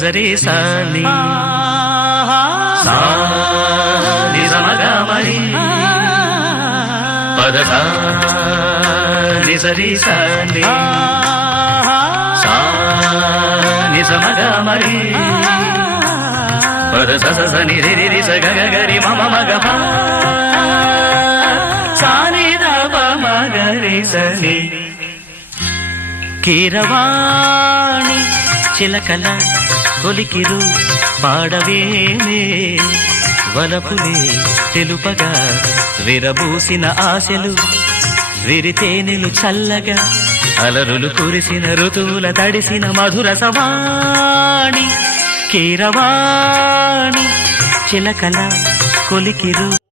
నిజరి సాని సా నిజమగమరి పద సా నిజరి సాని సా నిజమగమరి పద స స ని రి రి స గ గ రి మ మ మ గ ప సా ని ద ప మ గ రి స ని కీరవాణి చిలకల కొలికిరు పాడవేమే వలపులే తెలుపగా విరబూసిన ఆశలు విరితేనెలు చల్లగా అలరులు కురిసిన ఋతువుల తడిసిన మధుర సవాణి కీరవాణి చిలకల కొలికిరు